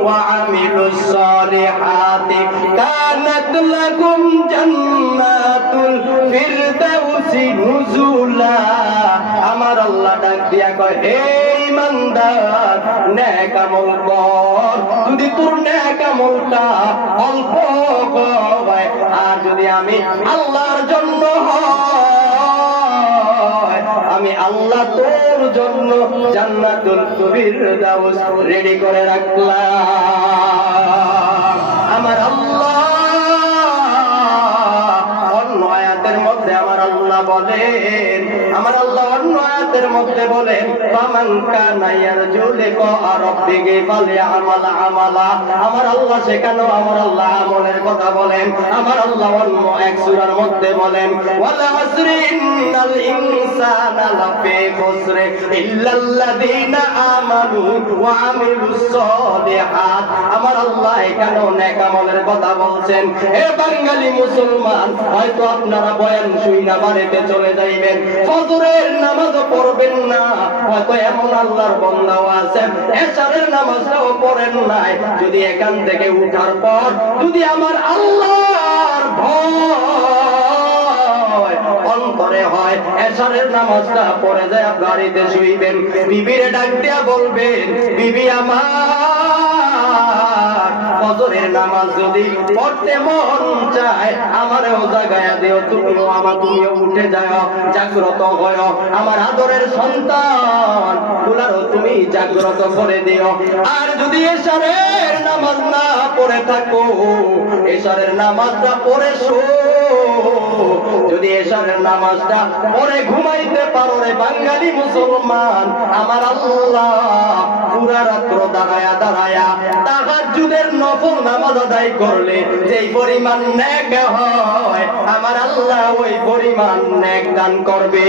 وعملوا الصالحات كانت لكم جنات الفردوس نزلا আমার আল্লাহ ডাক দিয়া কয় হে ইমানদার নেক আমল কর যদি তোর নেক আমলটা অল্প হয় আর যদি আমি আল্লাহর জন্য হয় আমি আল্লাহ তোর জন্য জান্নাতুল ফিরদাউস রেডি করে রাখলাম আমার আল্লাহ অন্য আয়াতের মধ্যে আমার আল্লাহ বলেন আমার আল্লাহ অন্য আয়াতের মধ্যে বলেন ফামান কানা ইয়ারজু লিকা রাব্বিহি ফালইআমাল আমালা আমার আল্লাহ সেখানেও আমার আল্লাহ আমলের কথা বলেন আমার আল্লাহ অন্য এক সূরার মধ্যে বলেন ওয়াল আসরি ইন্নাল ইনসানা লাফি খুসর ইল্লাল্লাযীনা আমানু ওয়া আমিলুস সালিহাত আমার আল্লাহ এখানেও নেক আমলের কথা বলছেন হে বাঙালি মুসলমান হয়তো আপনারা বয়ান শুইনা বাড়িতে চলে যাইবেন ফজরের নামাজও পড়বেন না হয়তো এমন আল্লাহর বান্দাও আছেন এশারের নামাজটাও পড়েন নাই যদি এখান থেকে উঠার পর যদি আমার আল্লাহর ভয় অন্তরে হয় এশারের নামাজটা পড়ে যায় গাড়িতে শুইবেন বিবিরে ডাক দিয়া বলবেন বিবি আমার ফজরের নামাজ যদি পড়তে মন চায় আমারও জাগায়া দিও তুমিও উঠে যাও জাগ্রত হয় আমার আদরের সন্তান গুলারও তুমি জাগ্রত করে দিও আর যদি এশারের নামাজ না পড়ে থাকো এশারের নামাজটা পড়ে শো যদি এশারের নামাজটা পড়ে ঘুমাইতে পারো রে বাঙালি মুসলমান আমার আল্লাহ পুরা রাত্র দাঁড়ায়া দাঁড়ায়া তাহাজ্জুদের নফল নামাজ আদায় করলে যেই পরিমাণ নেক হয় আমার আল্লাহ ওই পরিমাণ নেক দান করবে।